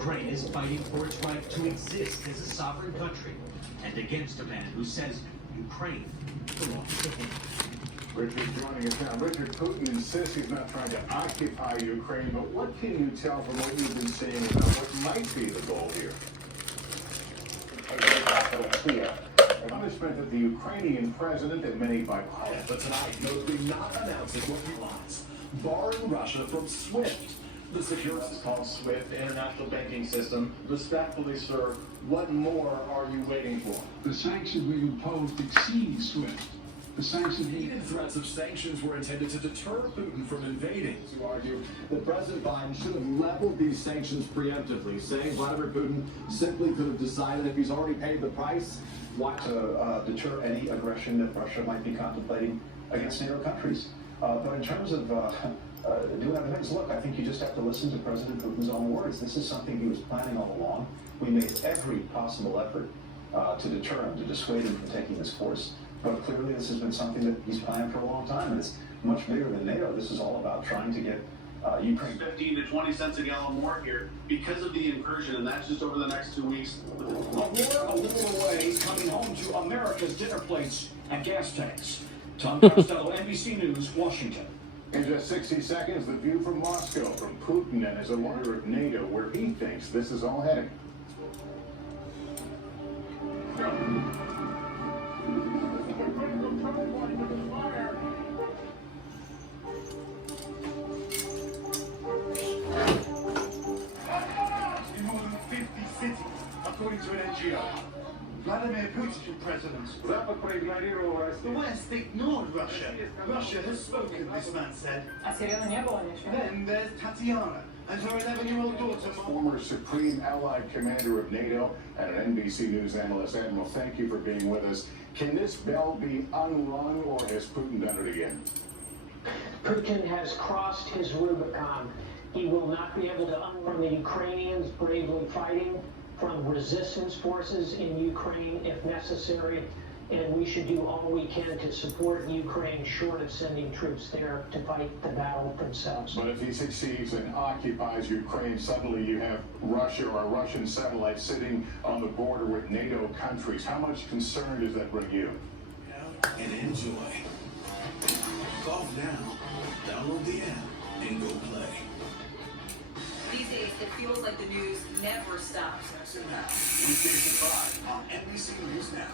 Ukraine is fighting for its right to exist as a sovereign country and against a man who says Ukraine belongs to him. Richard joining us now. Richard, Putin insists he's not trying to occupy Ukraine, but what can you tell from what you've been seeing about what might be the goal here? Punishment that the Ukrainian president and many by pilots. But tonight, notably not announcing what he wants, barring Russia from SWIFT. The security is called SWIFT, the International Banking System. Respectfully, sir, what more are you waiting for? The sanctions we imposed exceed SWIFT. The sanctions Repeated threats of sanctions were intended to deter Putin from invading. You argue that President Biden should have leveled these sanctions preemptively, saying Vladimir Putin simply could have decided if he's already paid the price, why to deter any aggression that Russia might be contemplating against NATO countries. But in terms of doing other things, look, I think you just have to listen to President Putin's own words. This is something he was planning all along. We made every possible effort to deter him, to dissuade him from taking this course. But clearly this has been something that he's planned for a long time, and it's much bigger than NATO. This is all about trying to get Ukraine. 15 to 20 cents a gallon more here because of the incursion, and that's just over the next 2 weeks. A war a little away, coming home to America's dinner plates and gas tanks. Tom Costello, NBC News, Washington. In just 60 seconds, the view from Moscow, from Putin and his leader of NATO, where he thinks this is all heading. In more than 50 cities, according to an NGO. Vladimir Putin, President. The West ignored Russia. Russia has spoken, this man said. Then there's Tatiana and her 11-year-old daughter. Former Supreme Allied Commander of NATO and an NBC News analyst. Admiral, thank you for being with us. Can this bell be unrung, or has Putin done it again? Putin has crossed his Rubicon. He will not be able to unrun the Ukrainians bravely fighting, from resistance forces in Ukraine if necessary, and we should do all we can to support Ukraine short of sending troops there to fight the battle themselves. But if he succeeds and occupies Ukraine, suddenly you have Russia or Russian satellites sitting on the border with NATO countries. How much concern does that bring you? And enjoy. Golf now. Download the app and go play. These days, it feels like the news never stops. Weekdays at 5 on NBC News Now.